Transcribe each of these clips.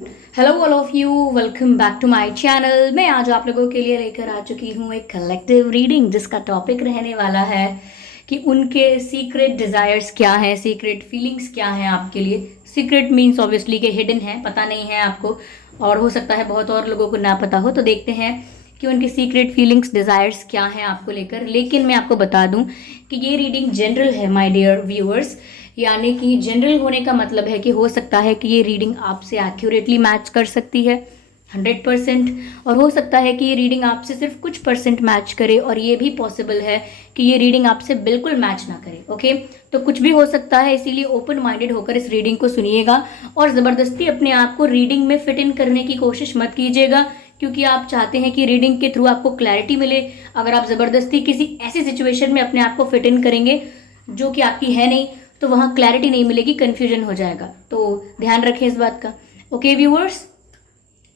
Hello all of you, welcome back to my channel. मैं आज आप लोगों के लिए लेकर आ चुकी हूँ एक कलेक्टिव रीडिंग जिसका टॉपिक रहने वाला है कि उनके सीक्रेट डिज़ायर्स क्या हैं, सीक्रेट फीलिंग्स क्या हैं आपके लिए। सीक्रेट मीन्स ऑब्वियसली कि हिडन है, पता नहीं है आपको, और हो सकता है बहुत और लोगों को ना पता हो। तो देखते हैं कि उनकी सीक्रेट फीलिंग्स डिज़ायर्स क्या हैं आपको लेकर। लेकिन मैं आपको बता दूं कि ये रीडिंग जनरल है माय डियर व्यूअर्स, यानी कि जनरल होने का मतलब है कि हो सकता है कि ये रीडिंग आपसे एक्यूरेटली मैच कर सकती है 100%, और हो सकता है कि ये रीडिंग आपसे सिर्फ कुछ परसेंट मैच करे, और ये भी पॉसिबल है कि ये रीडिंग आपसे बिल्कुल मैच ना करे। ओके, तो कुछ भी हो सकता है, इसीलिए ओपन माइंडेड होकर इस रीडिंग को सुनिएगा और ज़बरदस्ती अपने आप को रीडिंग में फिट इन करने की कोशिश मत कीजिएगा, क्योंकि आप चाहते हैं कि रीडिंग के थ्रू आपको क्लैरिटी मिले। अगर आप ज़बरदस्ती किसी ऐसी सिचुएशन में अपने आप को फिट इन करेंगे जो कि आपकी है नहीं, तो वहाँ क्लैरिटी नहीं मिलेगी, कन्फ्यूजन हो जाएगा। तो ध्यान रखें इस बात का। ओके व्यूअर्स,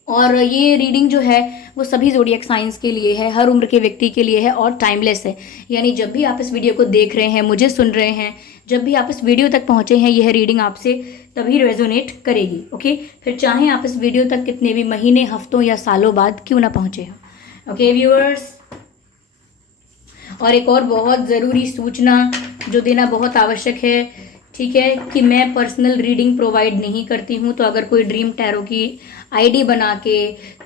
और ये रीडिंग जो है वो सभी ज़ोडिएक साइंस के लिए है, हर उम्र के व्यक्ति के लिए है और टाइमलेस है। यानी जब भी आप इस वीडियो को देख रहे हैं, मुझे सुन रहे हैं, जब भी आप इस वीडियो तक पहुंचे हैं, यह रीडिंग आपसे तभी रेजोनेट करेगी। ओके, फिर चाहे आप इस वीडियो तक कितने भी महीने, हफ्तों या सालों बाद क्यों ना पहुंचे हो। ओके व्यूअर्स, और एक और बहुत ज़रूरी सूचना जो देना बहुत आवश्यक है, ठीक है, कि मैं पर्सनल रीडिंग प्रोवाइड नहीं करती हूँ। तो अगर कोई ड्रीम टैरो की आईडी बना के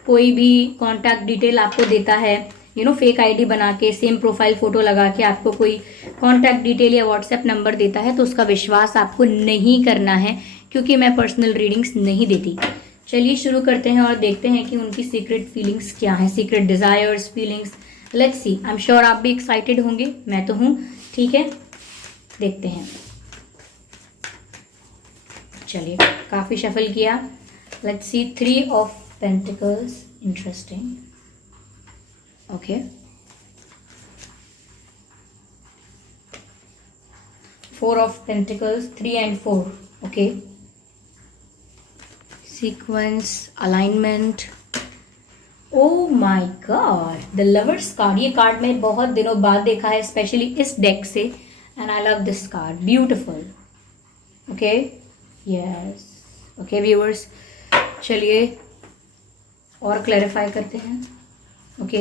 कोई भी कॉन्टैक्ट डिटेल आपको देता है, फेक आईडी बना के सेम प्रोफाइल फ़ोटो लगा के आपको कोई कॉन्टैक्ट डिटेल या व्हाट्सएप नंबर देता है, तो उसका विश्वास आपको नहीं करना है, क्योंकि मैं पर्सनल रीडिंग्स नहीं देती। चलिए शुरू करते हैं और देखते हैं कि उनकी सीक्रेट फीलिंग्स क्या हैं, secret desires, feelings. Let's see, I am sure आप भी एक्साइटेड होंगे, मैं तो हूँ। ठीक है, देखते हैं। चलिए, काफ़ी शफल किया। Let's see, 3 of pentacles, interesting. Okay, 4 of pentacles, 3 and 4। Okay, sequence, alignment. Oh my God, the lovers card. ये कार्ड मैं बहुत दिनों बाद देखा है, स्पेशली इस डेक से, and I love this card, beautiful. Okay, yes. Okay viewers, चलिए और क्लैरिफाई करते हैं। Okay,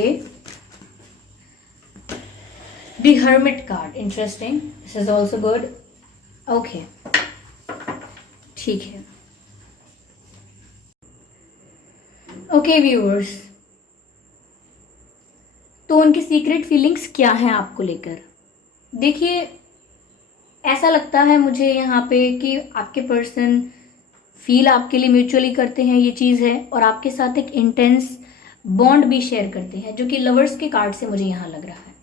the hermit card, interesting, this is also good. Okay, ठीक है। ओके व्यूअर्स, तो उनकी सीक्रेट फीलिंग्स क्या हैं आपको लेकर। देखिए, ऐसा लगता है मुझे यहाँ पे कि आपके पर्सन फील आपके लिए म्यूचुअली करते हैं, ये चीज़ है, और आपके साथ एक इंटेंस बॉन्ड भी शेयर करते हैं, जो कि लवर्स के कार्ड से मुझे यहाँ लग रहा है।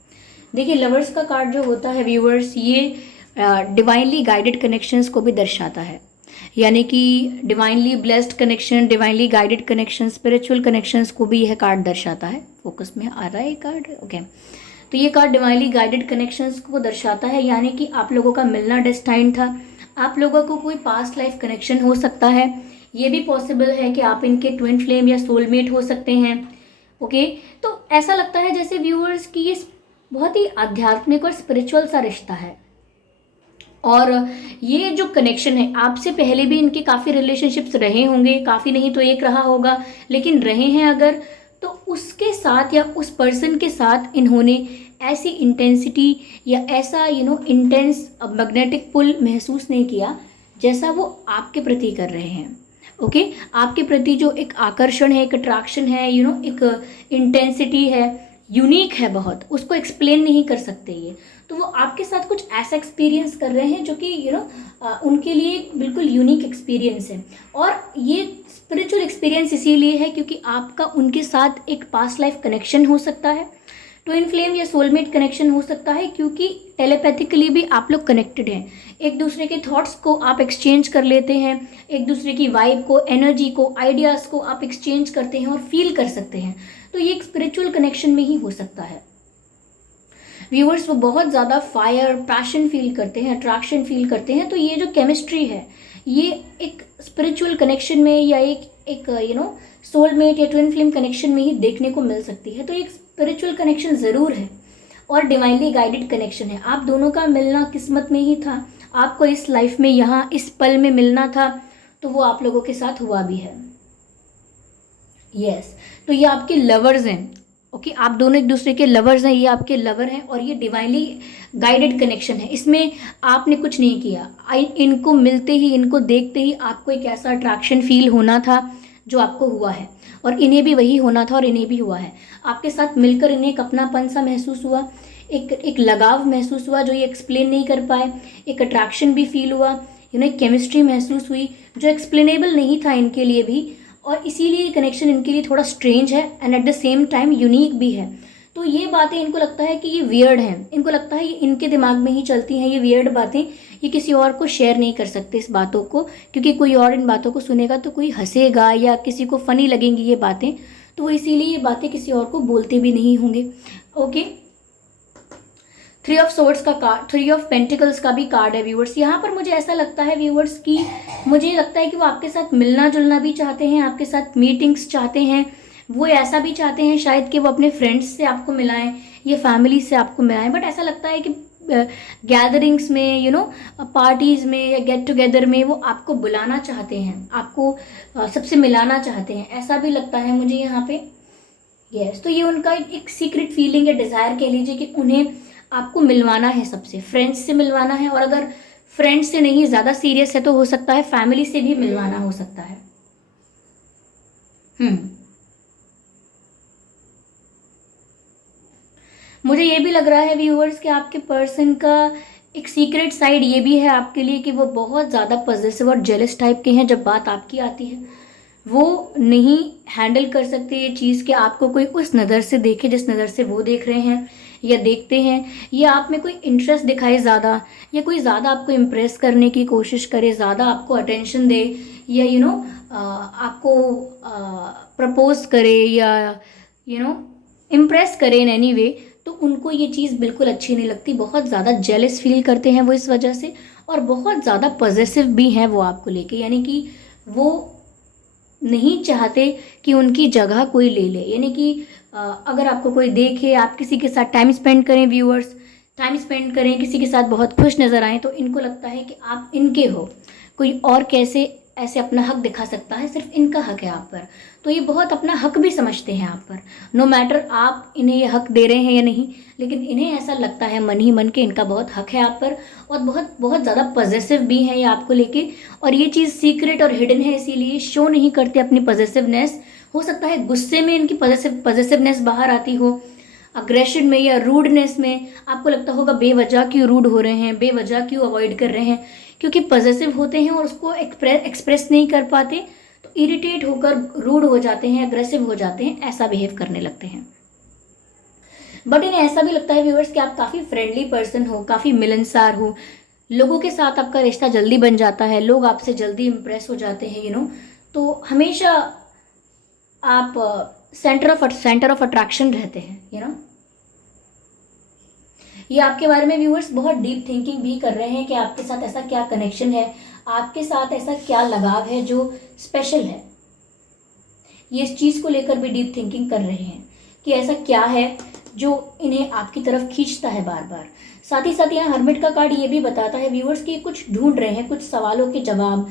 देखिए, लवर्स का कार्ड जो होता है व्यूअर्स, ये डिवाइनली गाइडेड कनेक्शंस को भी दर्शाता है, यानी कि divinely blessed connection, divinely guided connection, spiritual connections को भी यह कार्ड दर्शाता है। फोकस में आ रहा है ये कार्ड। ओके, तो ये कार्ड डिवाइनली गाइडेड कनेक्शंस को दर्शाता है, यानी कि आप लोगों का मिलना डेस्टाइन था। आप लोगों को कोई पास्ट लाइफ कनेक्शन हो सकता है। ये भी पॉसिबल है कि आप इनके ट्विन फ्लेम या सोलमेट हो सकते हैं। ओके, तो ऐसा लगता है जैसे व्यूअर्स कि ये बहुत ही आध्यात्मिक और स्पिरिचुअल सा रिश्ता है। और ये जो कनेक्शन है, आपसे पहले भी इनके काफ़ी रिलेशनशिप्स रहे होंगे, काफ़ी नहीं तो एक रहा होगा, लेकिन रहे हैं अगर, तो उसके साथ या उस पर्सन के साथ इन्होंने ऐसी इंटेंसिटी या ऐसा इंटेंस मैग्नेटिक पुल महसूस नहीं किया जैसा वो आपके प्रति कर रहे हैं। ओके, आपके प्रति जो एक आकर्षण है, एक अट्रैक्शन है, एक इंटेंसिटी है, यूनिक है बहुत, उसको एक्सप्लेन नहीं कर सकते ये। तो वो आपके साथ कुछ ऐसा एक्सपीरियंस कर रहे हैं जो कि उनके लिए बिल्कुल यूनिक एक्सपीरियंस है। और ये स्पिरिचुअल एक्सपीरियंस इसीलिए है क्योंकि आपका उनके साथ एक पास्ट लाइफ कनेक्शन हो सकता है, ट्विन फ्लेम या सोलमेट कनेक्शन हो सकता है, क्योंकि टेलीपैथिकली भी आप लोग कनेक्टेड हैं। एक दूसरे के थॉट्स को आप एक्सचेंज कर लेते हैं, एक दूसरे की वाइब को, एनर्जी को, आइडियाज़ को आप एक्सचेंज करते हैं और फील कर सकते हैं। तो ये एक स्पिरिचुअल कनेक्शन में ही हो सकता है। व्यूअर्स, वो बहुत ज़्यादा फायर, पैशन फील करते हैं, अट्रैक्शन फील करते हैं। तो ये जो केमिस्ट्री है, ये एक स्पिरिचुअल कनेक्शन में या एक सोलमेट या ट्विन फ्लेम कनेक्शन में ही देखने को मिल सकती है। तो एक स्पिरिचुअल कनेक्शन ज़रूर है और डिवाइनली गाइडेड कनेक्शन है। आप दोनों का मिलना किस्मत में ही था, आपको इस लाइफ में यहाँ इस पल में मिलना था, तो वो आप लोगों के साथ हुआ भी है। यस, तो ये आपके लवर्स हैं। ओके, आप दोनों एक दूसरे के लवर्स हैं, ये आपके लवर हैं और ये डिवाइनली गाइडेड कनेक्शन है। इसमें आपने कुछ नहीं किया, इनको मिलते ही, इनको देखते ही आपको एक ऐसा अट्रैक्शन फील होना था जो आपको हुआ है, और इन्हें भी वही होना था और इन्हें भी हुआ है। आपके साथ मिलकर इन्हें एक अपनापन सा महसूस हुआ, एक लगाव महसूस हुआ जो ये एक्सप्लेन नहीं कर पाए, एक अट्रैक्शन भी फील हुआ, एक केमिस्ट्री महसूस हुई जो एक्सप्लेनेबल नहीं था इनके लिए भी, और इसीलिए कनेक्शन इनके लिए थोड़ा स्ट्रेंज है and at the same time unique भी है। तो ये बातें इनको लगता है कि ये वियर्ड हैं, इनको लगता है ये इनके दिमाग में ही चलती हैं ये वियर्ड बातें, ये किसी और को शेयर नहीं कर सकते इस बातों को, क्योंकि कोई और इन बातों को सुनेगा तो कोई हंसेगा या किसी को फनी लगेंगी ये बातें, तो वो इसीलिए ये बातें किसी और को बोलते भी नहीं होंगे। ओके, थ्री ऑफ सोर्ड्स का कार्ड, थ्री ऑफ पेंटिकल्स का भी कार्ड है व्यूअर्स। यहाँ पर मुझे ऐसा लगता है व्यूअर्स कि मुझे लगता है कि वो आपके साथ मिलना जुलना भी चाहते हैं, आपके साथ मीटिंग्स चाहते हैं, वो ऐसा भी चाहते हैं शायद कि वो अपने फ्रेंड्स से आपको मिलाएं या फैमिली से आपको मिलाएं, बट ऐसा लगता है कि गैदरिंग्स में पार्टीज़ में या गेट टुगेदर में वो आपको बुलाना चाहते हैं, आपको सबसे मिलाना चाहते हैं, ऐसा भी लगता है मुझे यहाँ पे। यस, तो ये उनका एक सीक्रेट फीलिंग या डिज़ायर कह लीजिए कि उन्हें आपको मिलवाना है, सबसे फ्रेंड्स से मिलवाना है, और अगर फ्रेंड्स से नहीं ज़्यादा सीरियस है तो हो सकता है फैमिली से भी मिलवाना हो सकता है। मुझे ये भी लग रहा है व्यूअर्स कि आपके पर्सन का एक सीक्रेट साइड ये भी है आपके लिए कि वो बहुत ज़्यादा पॉजिटिव और जेलस टाइप के हैं। जब बात आपकी आती है वो नहीं हैंडल कर सकते ये चीज़ कि आपको कोई उस नज़र से देखे जिस नज़र से वो देख रहे हैं या देखते हैं, या आप में कोई इंटरेस्ट दिखाए ज़्यादा, या कोई ज़्यादा आपको इम्प्रेस करने की कोशिश करे, ज़्यादा आपको अटेंशन दे, या आपको प्रपोज करे, या इम्प्रेस करे इन एनी वे, तो उनको ये चीज़ बिल्कुल अच्छी नहीं लगती। बहुत ज़्यादा जेलस फील करते हैं वो इस वजह से, और बहुत ज़्यादा पॉजिटिव भी हैं वो आपको लेके, यानी कि वो नहीं चाहते कि उनकी जगह कोई ले ले। यानी कि अगर आपको कोई देखे, आप किसी के साथ टाइम स्पेंड करें व्यूअर्स, टाइम स्पेंड करें किसी के साथ, बहुत खुश नज़र आए, तो इनको लगता है कि आप इनके हो, कोई और कैसे ऐसे अपना हक दिखा सकता है, सिर्फ इनका हक है आप पर। तो ये बहुत अपना हक भी समझते हैं आप पर, नो मैटर आप इन्हें ये हक दे रहे हैं या नहीं, लेकिन इन्हें ऐसा लगता है मन ही मन के इनका बहुत हक है आप पर, और बहुत बहुत ज़्यादा पॉजिटिव भी है ये आपको लेके। और ये चीज़ सीक्रेट और हिडन है, इसीलिए शो नहीं करते अपनी पॉजिटिवनेस। हो सकता है गुस्से में इनकी पॉजिटिवनेस बाहर आती हो, अग्रेशन में या रूडनेस में आपको लगता होगा बेवजह क्यों रूड हो रहे हैं, बेवजह क्यों अवॉइड कर रहे हैं, क्योंकि पॉजिटिव होते हैं और उसको एक्सप्रेस नहीं कर पाते, तो इरिटेट होकर रूड हो जाते हैं, अग्रेसिव हो जाते हैं, ऐसा बिहेव करने लगते हैं। बट इन्हें ऐसा भी लगता है व्यूअर्स कि आप काफ़ी फ्रेंडली पर्सन हो, काफ़ी मिलनसार हो, लोगों के साथ आपका रिश्ता जल्दी बन जाता है, लोग आपसे जल्दी इम्प्रेस हो जाते हैं, तो हमेशा आप सेंटर ऑफ अट्रैक्शन रहते हैं। ये आपके बारे में व्यूअर्स बहुत डीप थिंकिंग भी कर रहे हैं कि आपके साथ ऐसा क्या कनेक्शन है, आपके साथ ऐसा क्या लगाव है जो स्पेशल है। ये इस चीज़ को लेकर भी डीप थिंकिंग कर रहे हैं कि ऐसा क्या है जो इन्हें आपकी तरफ खींचता है बार बार। साथ ही साथ यहाँ हर्मिट का कार्ड ये भी बताता है व्यूअर्स कि कुछ ढूंढ रहे हैं, कुछ सवालों के जवाब,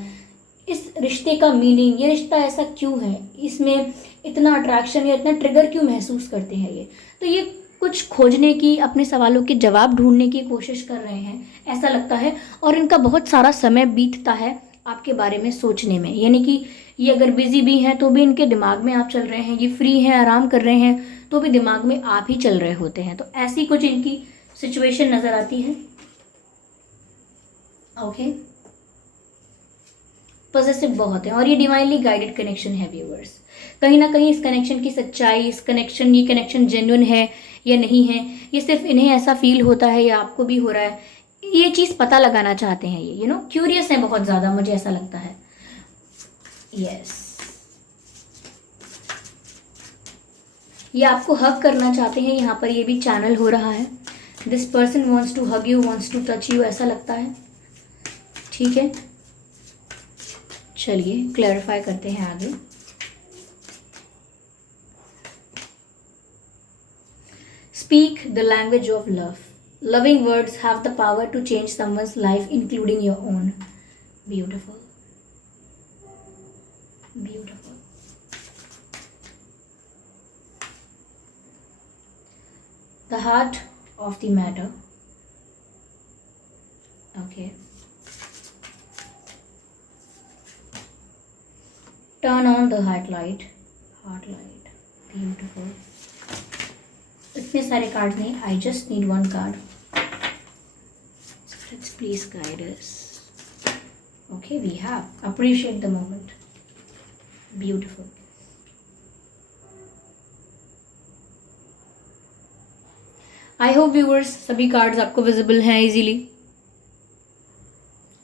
इस रिश्ते का मीनिंग, ये रिश्ता ऐसा क्यों है, इसमें इतना अट्रैक्शन या इतना ट्रिगर क्यों महसूस करते हैं ये, तो ये कुछ खोजने की, अपने सवालों के जवाब ढूंढने की कोशिश कर रहे हैं ऐसा लगता है। और इनका बहुत सारा समय बीतता है आपके बारे में सोचने में, यानी कि ये अगर बिजी भी हैं तो भी इनके दिमाग में आप चल रहे हैं, ये फ्री हैं आराम कर रहे हैं तो भी दिमाग में आप ही चल रहे होते हैं। तो ऐसी कुछ इनकी सिचुएशन नज़र आती है। ओके, पॉजिटिव बहुत है और ये डिवाइनली गाइडेड कनेक्शन है व्यूअर्स। कहीं ना कहीं इस कनेक्शन की सच्चाई, ये कनेक्शन जेन्युइन है या नहीं है, ये सिर्फ इन्हें ऐसा फील होता है या आपको भी हो रहा है, ये चीज़ पता लगाना चाहते हैं। ये क्यूरियस है बहुत ज़्यादा, मुझे ऐसा लगता है। यस, ये आपको हग करना चाहते हैं, यहाँ पर ये भी चैनल हो रहा है। This person wants to hug you, wants to touch you, ऐसा लगता है। ठीक है, चलिए क्लैरिफाई करते हैं आगे। Speak the language of love. Loving words have the power to change someone's life, including your own. Beautiful. Beautiful. The heart of the matter. Okay. Turn on the heart light. Beautiful. इतने सारे card नहीं, I just need one card. Let's please guide us. Okay, we have. Appreciate the moment. Beautiful. I hope viewers सभी cards आपको visible हैं easily.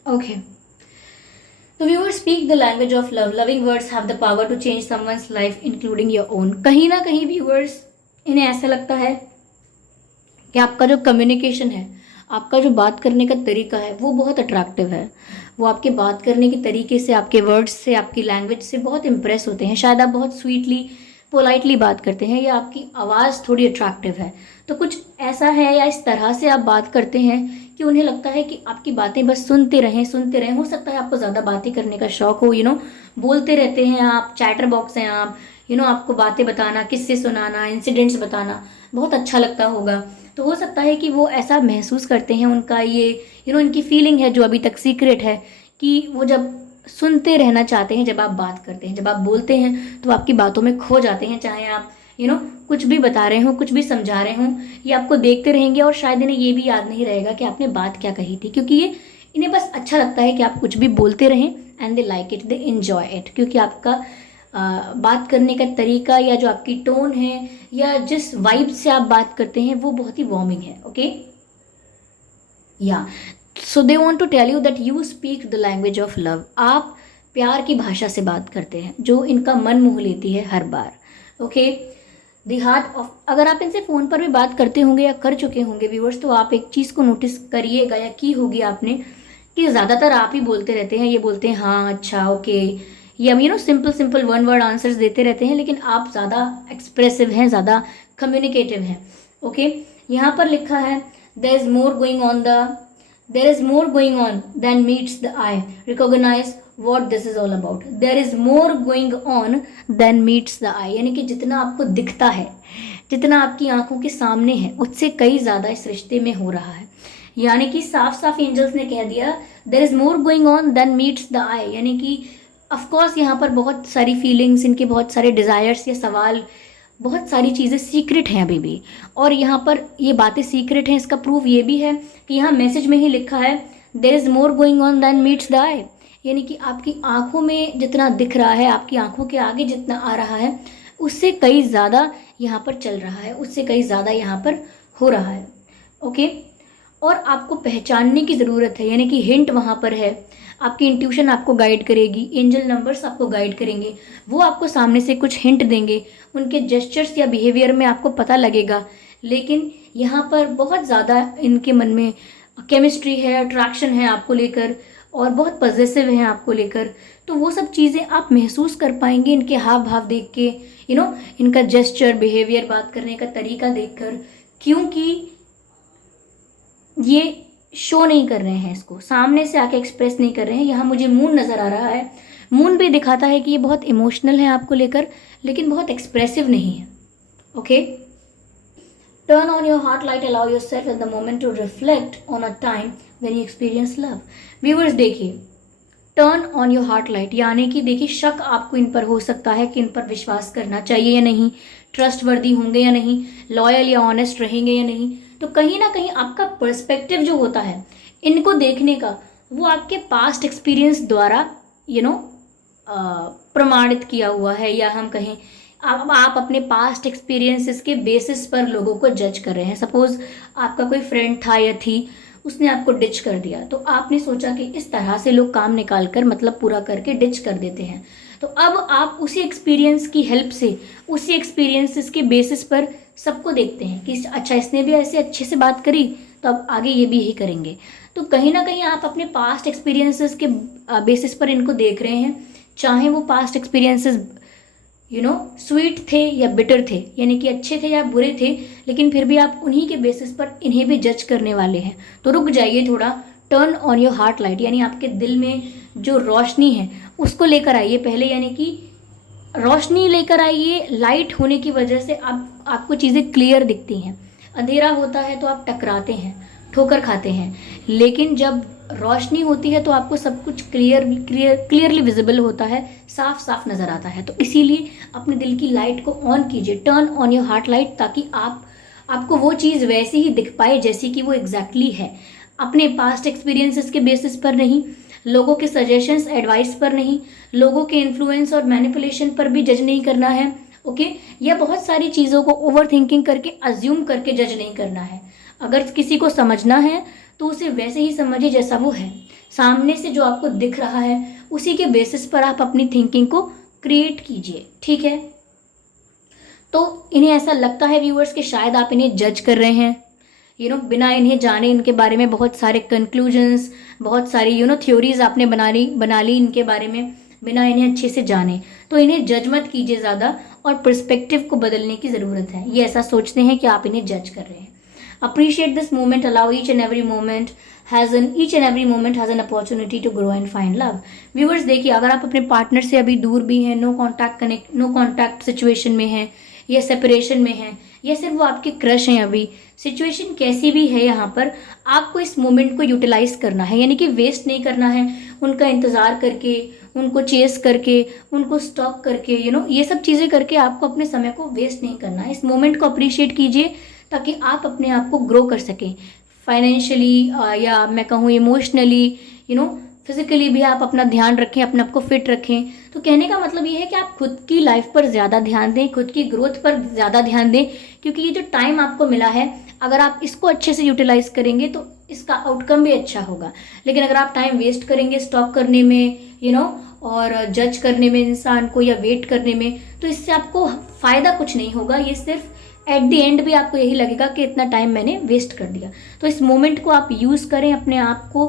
Okay. So viewers, speak the language of love. Loving words have the power to change someone's life, including your own. कहीं ना कहीं viewers इन्हें ऐसा लगता है कि आपका जो कम्युनिकेशन है, आपका जो बात करने का तरीका है वो बहुत अट्रैक्टिव है. वो आपके बात करने के तरीके से, आपके वर्ड्स से, आपकी लैंग्वेज से बहुत इम्प्रेस होते हैं. शायद आप बहुत स्वीटली, पोलाइटली बात करते हैं, या आपकी आवाज़ थोड़ी अट्रैक्टिव है. तो कुछ ऐसा है या इस तरह से आप बात करते हैं कि उन्हें लगता है कि आपकी बातें बस सुनते रहें. हो सकता है आपको ज़्यादा बातें करने का शौक हो, बोलते रहते हैं आप, चैटर बॉक्स हैं आप, आपको बातें बताना, किस्से सुनाना, इंसिडेंट्स बताना बहुत अच्छा लगता होगा. तो हो सकता है कि वो ऐसा महसूस करते हैं, उनका ये इनकी फीलिंग है जो अभी तक सीक्रेट है, कि वो जब सुनते रहना चाहते हैं जब आप बात करते हैं, जब आप बोलते हैं तो आपकी बातों में खो जाते हैं. चाहे आप कुछ भी बता रहे हो, कुछ भी समझा रहे हों, ये आपको देखते रहेंगे और शायद इन्हें ये भी याद नहीं रहेगा कि आपने बात क्या कही थी, क्योंकि ये इन्हें बस अच्छा लगता है कि आप कुछ भी बोलते रहें. And they like it, they enjoy it, क्योंकि आपका बात करने का तरीका या जो आपकी टोन है या जिस वाइब से आप बात करते हैं वो बहुत ही वार्मिंग है. Okay. Yeah so they want to tell you that you speak the language of love. आप प्यार की भाषा से बात करते हैं जो इनका मन मोह लेती है हर बार. ओके. द हार्ट ऑफ, अगर आप इनसे फ़ोन पर भी बात करते होंगे या कर चुके होंगे व्यूवर्स, तो आप एक चीज़ को नोटिस करिएगा या की होगी आपने, कि ज़्यादातर आप ही बोलते रहते हैं. ये बोलते हैं हाँ, अच्छा, ओके, या सिंपल वन वर्ड आंसर्स देते रहते हैं, लेकिन आप ज़्यादा एक्सप्रेसिव हैं, ज़्यादा कम्युनिकेटिव हैं. ओके. यहाँ पर लिखा है there is more going on than meets the eye. Recognise what this is all about. There is more going on than meets the eye, यानी कि जितना आपको दिखता है, जितना आपकी आंखों के सामने है, उससे कई ज़्यादा इस रिश्ते में हो रहा है. यानी कि साफ साफ एंजल्स ने कह दिया there is more going on than meets the eye, यानी कि ऑफकोर्स यहाँ पर बहुत सारी फीलिंग्स, इनके बहुत सारे डिज़ायर्स या सवाल, बहुत सारी चीज़ें सीक्रेट हैं अभी भी. और यहाँ पर ये बातें सीक्रेट हैं, इसका प्रूफ ये भी है कि यहाँ मैसेज में ही लिखा है there is more going on than meets the eye, यानी कि आपकी आंखों में जितना दिख रहा है, आपकी आंखों के आगे जितना आ रहा है, उससे कई ज़्यादा यहाँ पर चल रहा है, उससे कई ज़्यादा यहाँ पर हो रहा है. ओके. और आपको पहचानने की ज़रूरत है, यानी कि हिंट वहाँ पर है. आपकी इंट्यूशन आपको गाइड करेगी, एंजल नंबर्स आपको गाइड करेंगे, वो आपको सामने से कुछ हिंट देंगे, उनके जेस्चर्स या बिहेवियर में आपको पता लगेगा. लेकिन यहाँ पर बहुत ज़्यादा इनके मन में केमिस्ट्री है, अट्रैक्शन है आपको लेकर, और बहुत पॉजिटिव हैं आपको लेकर. तो वो सब चीज़ें आप महसूस कर पाएंगे इनके हाव भाव देख के, इनका जेस्चर, बिहेवियर, बात करने का तरीका देखकर, क्योंकि ये शो नहीं कर रहे हैं, इसको सामने से आके एक्सप्रेस नहीं कर रहे हैं. यहाँ मुझे मून नज़र आ रहा है. मून भी दिखाता है कि ये बहुत इमोशनल है आपको लेकर, लेकिन बहुत एक्सप्रेसिव नहीं है. Okay. Turn on your heart light, allow yourself in the moment to reflect on a time when you experience love. Viewers देखिए, turn on your heart light, यानी कि देखिए शक आपको इन पर हो सकता है कि इन पर विश्वास करना चाहिए या नहीं, ट्रस्ट वर्दी होंगे या नहीं, लॉयल या ऑनेस्ट रहेंगे या नहीं. तो कहीं ना कहीं आपका पर्सपेक्टिव जो होता है इनको देखने का, वो आपके पास्ट एक्सपीरियंस द्वारा प्रमाणित किया हुआ है, या हम कहें आप अपने पास्ट एक्सपीरियंसेस के बेसिस पर लोगों को जज कर रहे हैं. सपोज आपका कोई फ्रेंड था या थी, उसने आपको डिच कर दिया, तो आपने सोचा कि इस तरह से लोग काम निकाल कर, मतलब पूरा करके डिच कर देते हैं. तो अब आप उसी एक्सपीरियंस की हेल्प से, उसी एक्सपीरियंसेस के बेसिस पर सबको देखते हैं कि अच्छा, इसने भी ऐसे अच्छे से बात करी, तो अब आगे ये भी यही करेंगे. तो कहीं ना कहीं आप अपने पास्ट एक्सपीरियंसेस के बेसिस पर इनको देख रहे हैं, चाहे वो पास्ट एक्सपीरियंसेस स्वीट थे या बिटर थे, यानी कि अच्छे थे या बुरे थे, लेकिन फिर भी आप उन्हीं के बेसिस पर इन्हें भी जज करने वाले हैं. तो रुक जाइए थोड़ा. Turn on your heart light, यानी आपके दिल में जो रोशनी है उसको लेकर आइए पहले, यानी कि रोशनी लेकर आइए. लाइट होने की वजह से आपको चीज़ें क्लियर दिखती हैं. अंधेरा होता है तो आप टकराते हैं, ठोकर खाते हैं, लेकिन जब रोशनी होती है तो आपको सब कुछ क्लियरली विजिबल होता है, साफ साफ नज़र आता है। तो इसीलिए अपने दिल की लाइट को ऑन कीजिए, turn on your heart light, ताकि आपको वो चीज़ वैसी ही दिख पाए जैसी कि वो एग्जैक्टली है। अपने पास्ट एक्सपीरियंसेस के बेसिस पर नहीं, लोगों के सजेशंस एडवाइस पर नहीं, लोगों के इन्फ्लुएंस और मैनिपुलेशन पर भी जज नहीं करना है। ओके, या बहुत सारी चीज़ों को ओवर थिंकिंग करके अज्यूम करके जज नहीं करना है। अगर किसी को समझना है तो उसे वैसे ही समझिए जैसा वो है, सामने से जो आपको दिख रहा है उसी के बेसिस पर आप अपनी थिंकिंग को क्रिएट कीजिए, ठीक है। तो इन्हें ऐसा लगता है व्यूअर्स कि शायद आप इन्हें जज कर रहे हैं, बिना इन्हें जाने, इनके बारे में बहुत सारे कंक्लूजन्स, बहुत सारी थ्योरीज आपने बना ली इनके बारे में बिना इन्हें अच्छे से जाने। तो इन्हें जज मत कीजिए ज़्यादा, और पर्सपेक्टिव को बदलने की ज़रूरत है। ये ऐसा सोचते हैं कि आप इन्हें जज कर रहे हैं। Appreciate this moment, allow each and every moment has an opportunity to grow and find love. Viewers देखिए, अगर आप अपने पार्टनर से अभी दूर भी हैं, नो कॉन्टैक्ट सिचुएशन में हैं, या सेपरेशन में हैं, या सिर्फ वो आपके क्रश हैं, अभी सिचुएशन कैसी भी है, यहाँ पर आपको इस मोमेंट को यूटिलाइज करना है, यानी कि वेस्ट नहीं करना है उनका इंतज़ार करके, उनको चेस करके, उनको स्टॉक करके, ये सब चीज़ें करके आपको अपने समय को वेस्ट नहीं करना है। इस मोमेंट को अप्रिशिएट कीजिए ताकि आप अपने आप को ग्रो कर सकें, फाइनेंशियली या मैं कहूँ इमोशनली, फिजिकली भी आप अपना ध्यान रखें, अपने आप को फिट रखें। तो कहने का मतलब ये है कि आप खुद की लाइफ पर ज़्यादा ध्यान दें, खुद की ग्रोथ पर ज़्यादा ध्यान दें, क्योंकि ये जो टाइम आपको मिला है, अगर आप इसको अच्छे से यूटिलाइज करेंगे तो इसका आउटकम भी अच्छा होगा। लेकिन अगर आप टाइम वेस्ट करेंगे स्टॉक करने में, और जज करने में इंसान को, या वेट करने में, तो इससे आपको फ़ायदा कुछ नहीं होगा। ये सिर्फ एट द एंड भी आपको यही लगेगा कि इतना टाइम मैंने वेस्ट कर दिया। तो इस मोमेंट को आप यूज़ करें अपने आप को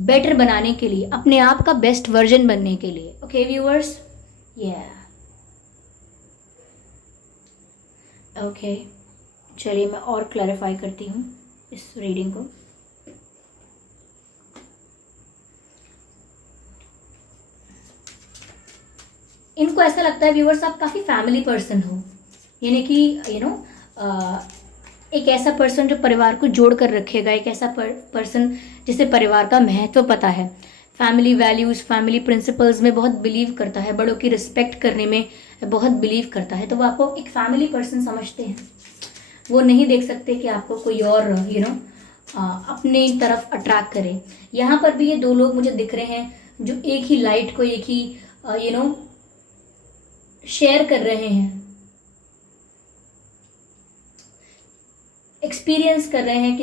बेटर बनाने के लिए, अपने आप का बेस्ट वर्जन बनने के लिए। ओके व्यूअर्स, ओके, चलिए मैं और क्लैरिफाई करती हूँ इस रीडिंग को। इनको ऐसा लगता है व्यूअर्स आप काफ़ी फैमिली पर्सन हो, यानी कि एक ऐसा पर्सन जो परिवार को जोड़ कर रखेगा, एक ऐसा पर्सन जिसे परिवार का महत्व पता है, फैमिली वैल्यूज़, फैमिली प्रिंसिपल्स में बहुत बिलीव करता है, बड़ों की रिस्पेक्ट करने में बहुत बिलीव करता है। तो वो आपको एक फैमिली पर्सन समझते हैं, वो नहीं देख सकते कि आपको कोई और अपनी तरफ अट्रैक्ट करे। यहाँ पर भी ये दो लोग मुझे दिख रहे हैं जो एक ही लाइट को, एक ही शेयर कर रहे हैं, एक्सपीरियंस कर रहे हैं,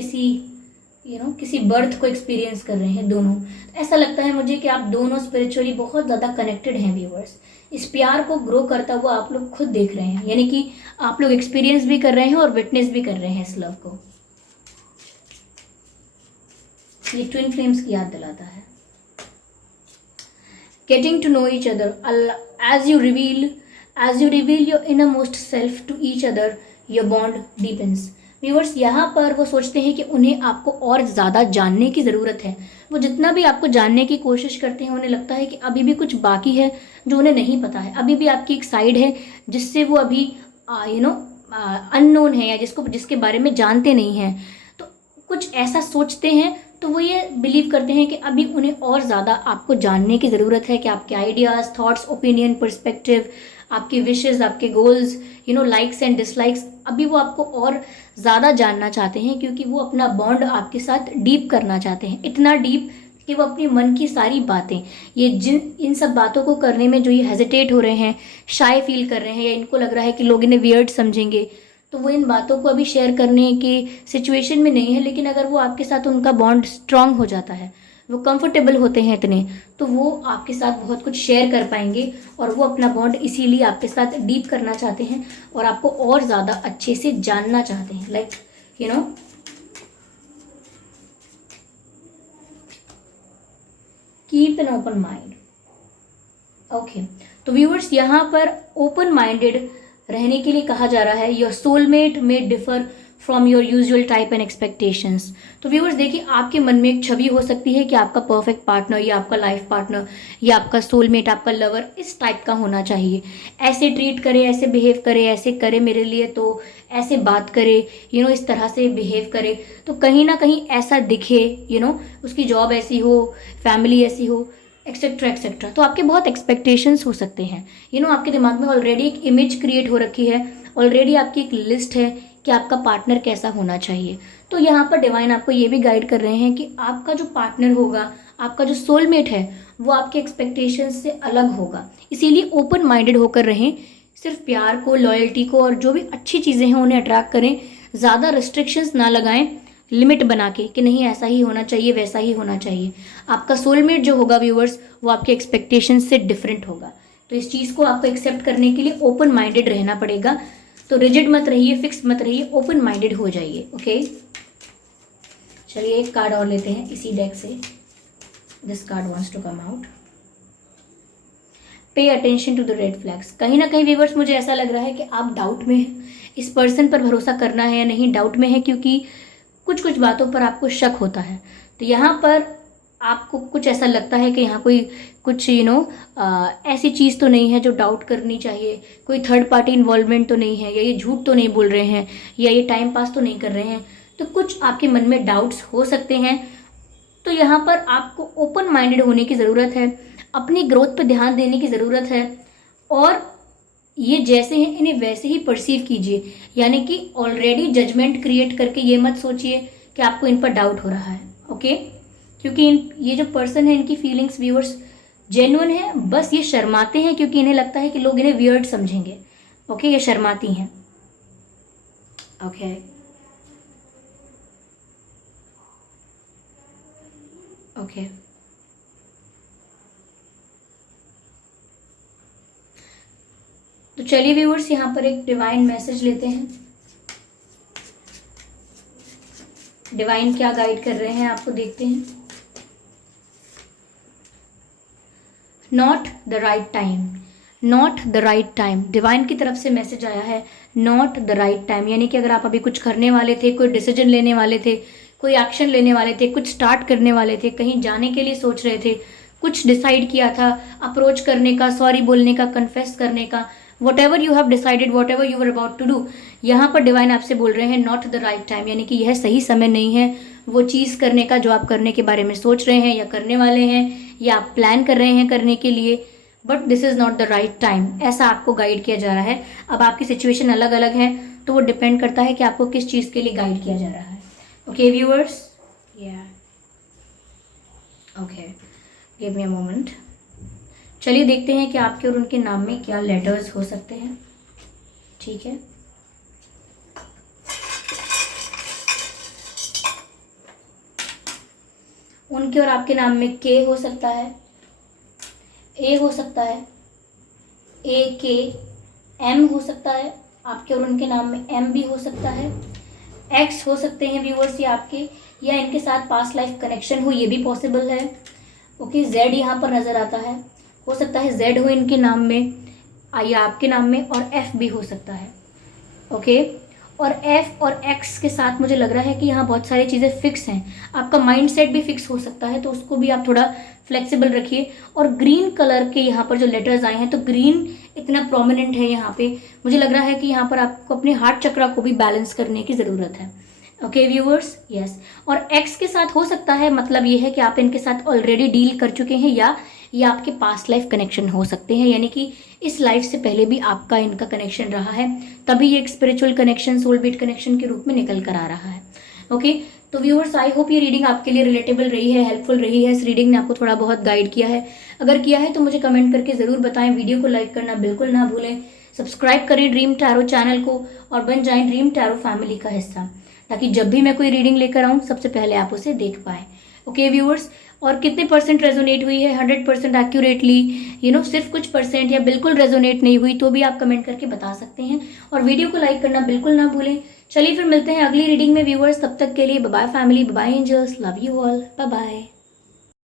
किसी बर्थ को एक्सपीरियंस कर रहे हैं दोनों। ऐसा लगता है मुझे कि आप दोनों स्पिरिचुअली बहुत ज़्यादा कनेक्टेड हैं व्यूअर्स। इस प्यार को ग्रो करता हुआ आप लोग खुद देख रहे हैं, यानी कि आप लोग एक्सपीरियंस भी कर रहे हैं और विटनेस भी कर रहे हैं इस लव को। ये ट्विन फ्लेम्स की याद दिलाता है। Getting to know each other, as you reveal your innermost self to each other, your bond deepens। Viewers, यहाँ पर वो सोचते हैं कि उन्हें आपको और ज़्यादा जानने की ज़रूरत है। वो जितना भी आपको जानने की कोशिश करते हैं, उन्हें लगता है कि अभी भी कुछ बाकी है जो उन्हें नहीं पता है, अभी भी आपकी एक साइड है जिससे वो अभी अननोन है, या जिसके बारे में जानते नहीं हैं। तो कुछ ऐसा सोचते हैं, तो वो ये बिलीव करते हैं कि अभी उन्हें और ज़्यादा आपको जानने की ज़रूरत है, कि आपके आइडियाज़, थॉट्स, ओपिनियन, पर्सपेक्टिव, आपके विशेज़, आपके गोल्स, लाइक्स एंड डिसलाइक्स, अभी वो आपको और ज़्यादा जानना चाहते हैं, क्योंकि वो अपना बॉन्ड आपके साथ डीप करना चाहते हैं, इतना डीप कि वो अपनी मन की सारी बातें, इन सब बातों को करने में जो ये हेजिटेट हो रहे हैं, शाय फील कर रहे हैं, या इनको लग रहा है कि लोग इन्हें वियर्ड समझेंगे, तो वो इन बातों को अभी शेयर करने के सिचुएशन में नहीं है। लेकिन अगर वो आपके साथ उनका बॉन्ड स्ट्रांग हो जाता है, वो कंफर्टेबल होते हैं इतने, तो वो आपके साथ बहुत कुछ शेयर कर पाएंगे, और वो अपना बॉन्ड इसीलिए आपके साथ डीप करना चाहते हैं और आपको और ज़्यादा अच्छे से जानना चाहते हैं। Like keep an open mind. Okay, तो व्यूअर्स, यहाँ पर ओपन माइंडेड रहने के लिए कहा जा रहा है। Your soulmate may differ from your usual type and expectations. तो व्यूअर्स देखिए, आपके मन में एक छवि हो सकती है कि आपका परफेक्ट पार्टनर या आपका लाइफ पार्टनर या आपका सोलमेट, आपका लवर इस टाइप का होना चाहिए, ऐसे ट्रीट करे, ऐसे बिहेव करे, ऐसे करे मेरे लिए, तो ऐसे बात करे, इस तरह से बिहेव करे, तो कहीं ना कहीं ऐसा दिखे, उसकी जॉब ऐसी हो, फैमिली ऐसी हो, एक्सेट्रा एक्सेट्रा। तो आपके बहुत एक्सपेक्टेशंस हो सकते हैं, आपके दिमाग में ऑलरेडी एक इमेज क्रिएट हो रखी है, ऑलरेडी आपकी एक लिस्ट है कि आपका पार्टनर कैसा होना चाहिए। तो यहाँ पर डिवाइन आपको ये भी गाइड कर रहे हैं कि आपका जो पार्टनर होगा, आपका जो सोलमेट है, वो आपके एक्सपेक्टेशंस से अलग होगा। इसीलिए ओपन माइंडेड होकर रहें, सिर्फ प्यार को, लॉयल्टी को और जो भी अच्छी चीज़ें हैं उन्हें अट्रैक्ट करें, ज़्यादा रिस्ट्रिक्शंस ना लगाएं, लिमिट बना के कि नहीं ऐसा ही होना चाहिए, वैसा ही होना चाहिए। आपका सोलमेट जो होगा व्यूअर्स, वो आपके एक्सपेक्टेशंस से डिफरेंट होगा। तो इस चीज़ को आपको एक्सेप्ट करने के लिए ओपन माइंडेड रहना पड़ेगा। तो रिजिड मत रहिए, फिक्स मत रहिए, ओपन माइंडेड हो जाइए। ओके, चलिए एक कार्ड और लेते हैं इसी डेक से। This card wants to come out. Pay attention to the red flags. कहीं ना कहीं व्यूअर्स मुझे ऐसा लग रहा है कि आप डाउट में हैं, इस पर्सन पर भरोसा करना है या नहीं, डाउट में है, क्योंकि कुछ कुछ बातों पर आपको शक होता है। तो यहाँ पर आपको कुछ ऐसा लगता है कि यहाँ कोई कुछ ऐसी चीज़ तो नहीं है जो डाउट करनी चाहिए, कोई थर्ड पार्टी इन्वॉल्वमेंट तो नहीं है, या ये झूठ तो नहीं बोल रहे हैं, या ये टाइम पास तो नहीं कर रहे हैं। तो कुछ आपके मन में डाउट्स हो सकते हैं। तो यहाँ पर आपको ओपन माइंडेड होने की ज़रूरत है, अपनी ग्रोथ पर ध्यान देने की ज़रूरत है, और ये जैसे हैं इन्हें वैसे ही परसीव कीजिए। यानी कि ऑलरेडी जजमेंट क्रिएट करके ये मत सोचिए कि आपको इन पर डाउट हो रहा है। ओके, क्योंकि ये जो पर्सन है, इनकी फीलिंग्स व्यूअर्स जेन्युइन है, बस ये शर्माते हैं क्योंकि इन्हें लगता है कि लोग इन्हें वियर्ड समझेंगे। ओके, ये शर्माती हैं। ओके, ओके, तो चलिए व्यूअर्स यहाँ पर एक डिवाइन मैसेज लेते हैं। डिवाइन क्या गाइड कर रहे हैं आपको, देखते हैं। Not the right time, not the right time. Divine की तरफ से मैसेज आया है, नॉट द राइट टाइम। यानी कि अगर आप अभी कुछ करने वाले थे, कोई डिसीजन लेने वाले थे, कोई एक्शन लेने वाले थे, कुछ स्टार्ट करने वाले थे, कहीं जाने के लिए सोच रहे थे, कुछ डिसाइड किया था, अप्रोच करने का, सॉरी बोलने का, कन्फेस करने का, whatever you have decided, whatever you are about to do, यहाँ पर डिवाइन आपसे बोल रहे हैं नॉट द राइट टाइम। यानी कि यह सही समय नहीं है वो चीज़ करने का जो आप करने के बारे में सोच रहे हैं या करने वाले हैं या आप प्लान कर रहे हैं करने के लिए, but this is not the right time, ऐसा आपको गाइड किया जा रहा है। अब आपकी सिचुएशन अलग अलग है, तो वो डिपेंड करता है कि आपको किस चीज़ के लिए गाइड किया जा रहा है। ओके व्यूअर्स, या okay, give me a moment. चलिए देखते हैं कि आपके और उनके नाम में क्या लेटर्स हो सकते हैं। ठीक है, उनके और आपके नाम में के हो सकता है, ए हो सकता है, ए के, एम हो सकता है, आपके और उनके नाम में एम भी हो सकता है, एक्स हो सकते हैं व्यूअर्स ये आपके, या इनके साथ पास्ट लाइफ कनेक्शन हो, ये भी पॉसिबल है। ओके, जेड यहाँ पर नज़र आता है, हो सकता है जेड हो इनके नाम में या आपके नाम में, और एफ भी हो सकता है। ओके, और एफ और एक्स के साथ मुझे लग रहा है कि यहाँ बहुत सारी चीज़ें फिक्स हैं, आपका माइंड सेट भी फिक्स हो सकता है, तो उसको भी आप थोड़ा फ्लेक्सिबल रखिए। और ग्रीन कलर के यहाँ पर जो लेटर्स आए हैं, तो ग्रीन इतना प्रोमिनेंट है यहाँ पे, मुझे लग रहा है कि यहाँ पर आपको अपने हार्ट चक्रा को भी बैलेंस करने की ज़रूरत है। Okay viewers, yes. और एक्स के साथ हो सकता है, मतलब ये है कि आप इनके साथ ऑलरेडी डील कर चुके हैं, या ये आपके पास्ट लाइफ कनेक्शन हो सकते हैं, यानी कि इस लाइफ से पहले भी आपका इनका कनेक्शन रहा है, तभी ये एक स्पिरिचुअल कनेक्शन, सोलमेट कनेक्शन के रूप में निकल कर आ रहा है। ओके, तो व्यूअर्स आई होप ये रीडिंग आपके लिए रिलेटेबल रही है, हेल्पफुल रही है, इस रीडिंग ने आपको थोड़ा बहुत गाइड किया है। अगर किया है तो मुझे कमेंट करके ज़रूर बताएं, वीडियो को लाइक करना बिल्कुल ना भूलें, सब्सक्राइब करें ड्रीम टैरो चैनल को और बन जाएं ड्रीम टैरो फैमिली का हिस्सा, ताकि जब भी मैं कोई रीडिंग लेकर आऊँ सबसे पहले आप उसे देख पाएँ। ओके व्यूअर्स, और कितने परसेंट रेजोनेट हुई है, 100% एक्यूरेटली, सिर्फ कुछ परसेंट या बिल्कुल रेजोनेट नहीं हुई, तो भी आप कमेंट करके बता सकते हैं, और वीडियो को लाइक करना बिल्कुल ना भूलें। चलिए फिर मिलते हैं अगली रीडिंग में व्यूअर्स, तब तक के लिए bye bye family, bye angels, love you all, bye bye.